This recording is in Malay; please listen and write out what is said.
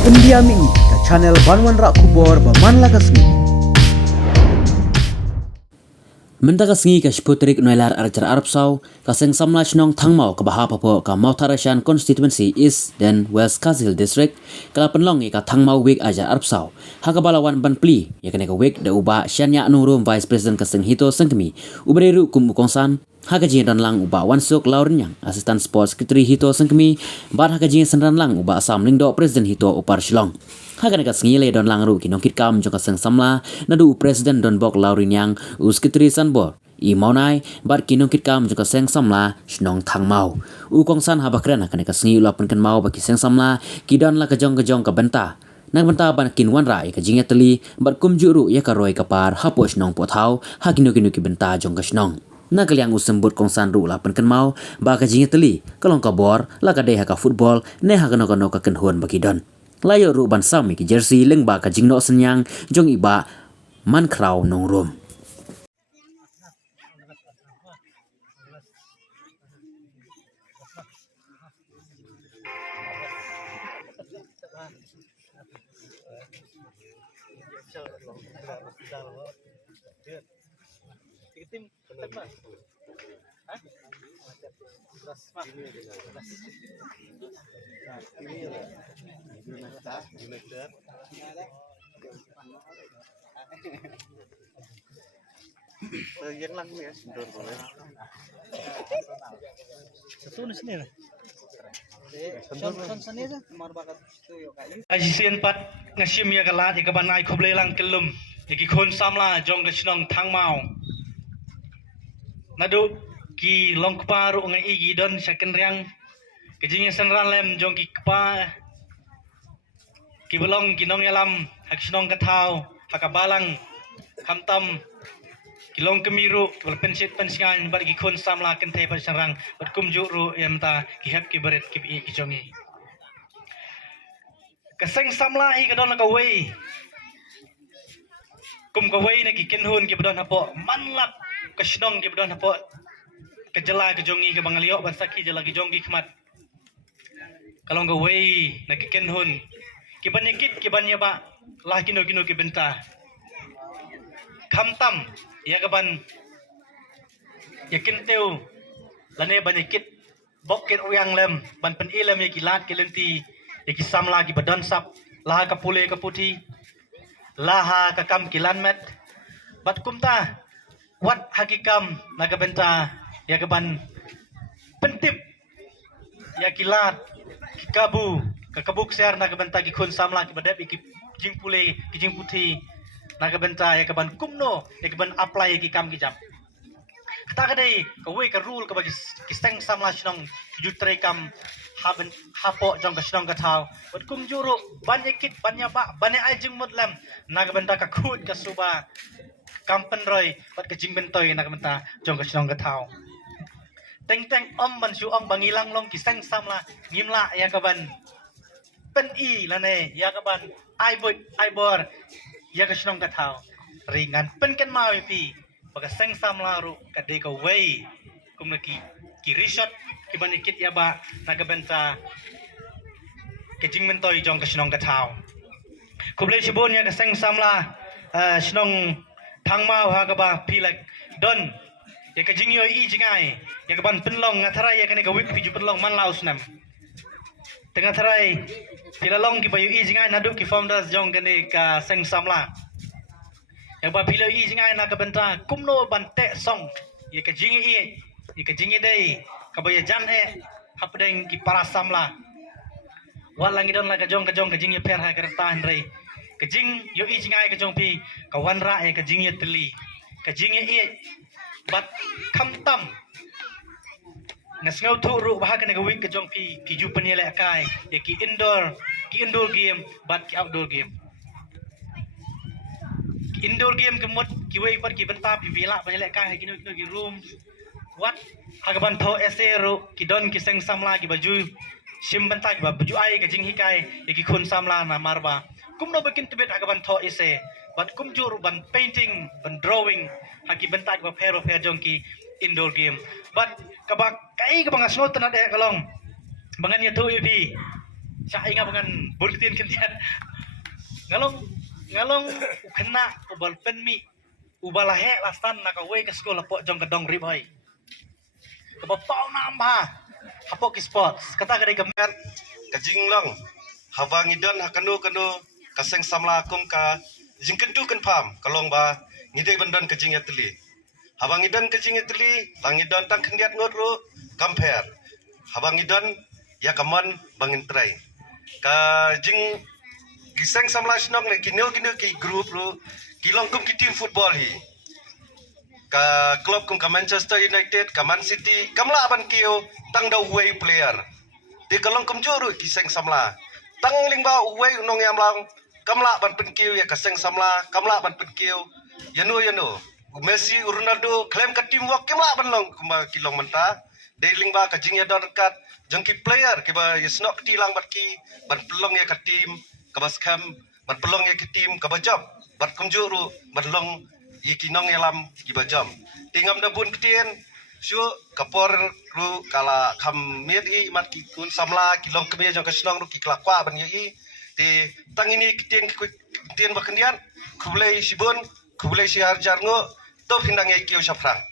Pendiam ini ke channel Banwan Rak Kubor Baman Lagasmi. Mentaka singi ka sputrik noilar archer arpsau ka seng samla chnong thangmau ka baha papo ka Mautharashan constituency East dan West Kazil district kala penlong ka thangmau week ajar arpsau ha ka balawan ban pli ya ka week da uba shanya nungrum vice president ka seng hito sengkemi ubreru kum kongsan ha ka jin lang uba wansuk laurnyang assistant sports secretary hito sengkemi bar ha ka jin senran lang uba asam lingdo president hito upar shillong hagan ka sngile don lang ru kinong kitkam jong ka seng samla nadu president don bok laurin yang uskitri sanbor i maunai bar kinong kitkam jong ka seng samla shnong thangmau u kongsan habakran hakan ka sngi ulapan kan mau baki seng samla kidon la ka jong ka benta nang benta ban kin wan rai ka jinga teli bar kumjuru ya ka roi ka par hapo shnong pothau ha kinong ki benta jong ka shnong na kaliang usembut kongsan ru ulapan kan mau ba ka jinga teli kalong ka bor la ka dei ha ka football ne ha ka no ka kenhuan baki don layo ru ban sami ki jersey lengba ka jingno senyang jong iba man kraw nongrum Yang lang ya, sendor boleh. Satu ni sini lah. Asian pat ngasim ya kalat ya kaban ai khoble lang kelum ya ki khon samla jong ka chnong thangmau nadu ki longkpa ru ngai igi don saken riang ke jing senran lem jong ki kpa ki belong ki nong yalam hak chnong ka thau hakabalang khamtam kilong kemiru wal pensit pensingan bar ki khon samla ken the par sarang bar kumju ru yamta ki hap ki beret ki ki jongi kaseng samla hi kadon ka wei kum ka wei na ki kenhun ki badon hapo manlap ka shnong ki badon hapo ka jela ka jongi ka bangalio ban sakhi jela ki jongi khmat kalong ka wei na ki kenhun ki banyakit ki banyaba lah kino ki benta khamtam ya kaban yakin teu lane banyakit bokken uyang lem ban pen ilem ya kilat kelenti ya ki samla ki badan sap laha ka pule ka puti laha ka kam kilanmet bat kumta wat hakikam naga benta ya kaban pentip ya kilat ki kabu ka kabuk ser naga benta ki khun samla ki badep ki jing pule ki jing puti naga benta ya kaban kumno ya kaban apply ki kam ki jap kata kadai ka wei ka rule ka bagi ki seng samla shnong jutre kam haben hapo jong ka shnong ka thau bat kum juru banyakit banyaba bane ai jing mutlam naga benta ka khut ka suba kampen roi bat ka jing bentoi naga benta jong ka shnong ka thau teng om ban su om bangilang long ki seng samla ngimla ya kaban pen i lane ya kaban ai bor ya ka shnong ka thau ringan pen kan mau pi baga seng samla ru ka de ka wei kum ki resort ki banikit ya ba naga benta ke jing mentoi jong ka shnong ka thau kuble chibon ya ka seng samla shnong thangmau ha ka ba pi like don ya ka jing yo i jingai ya ka ban penlong ngathara ya ka ne ka wik pi ju penlong man laus nam tengah tharai pilalong ki bayu i jingai nadu ki founders jong ka ne ka seng samla ya ba pilo i jingai na ka benta kumno bante song ya ka jingi i ya ka jingi dei ka baya jan he hapdeng ki para samla walangi don la ka jong ka jingi per ha ka tahan rei ka jing yo i jingai ka jong pi ka wanra e ka jingi teli ka jingi i bat khamtam ngasngau thu ru bah ka ne ka wik ka jong pi ki ju panye le kai ya ki indoor game bat ki outdoor game indoor game kemut ki wei par ki benta pi vela panye le kai ki room wat hagaban tho esero ki don ki seng samla ki baju sim benta ki baju ai ka jing hikai ki khun samla na marba kumno bekin tibet hagaban tho ese bat kumjur ban painting ban drawing haki benta ki ba phero jong ki indoor game but kabak kai ka bang asnot na de kalong bangan ya tu ipi Sya inga bangan burketin kentian. Ngalong kena ubal penmi ubal lahe lastan nak away ke sekolah pok jong kedong ribai. Kebapau nambah. Hapok sports kata kadai gambar Kajing long. Habang idan hakanu kaseng samla akum ka jingkendu kan pam kalong ba ngidai bandan kajing atli. Habang idan kajing atli tang idan tang kendiat ngotru compare. Habang idan ya kaman bangin try. Ka jing giseng samla snong le kinyo ki group lu kilong kum ki team football hi. Ka klub kum ka Manchester United, ka Man City, kamla ban kio tang da way player. Di kalong kum juru giseng samla. Tang lingba way nong yam lang kamla ban pen kio ya kaseng samla, kamla ban pen kio. Yanu. Messi, Ronaldo klaim ka teamwork kamla ban long kuma kilong menta. Di lingba ka jing ya dekat jengki player kiba yesnok tilang bat ki ban pelong ya ka team kabas kam ban pelong ya ki team ka bajab bat kum juru ban long yikinong yalam gibajam tingam da bun ketien syu kapor ru kala kham miet i mat ki kun samla kilong kemia jang kasnong ru ki klakwa ban yi ti tang ini ketien bakendian kublai sibun kublai siar jarngo to hindang ye kiu syafrang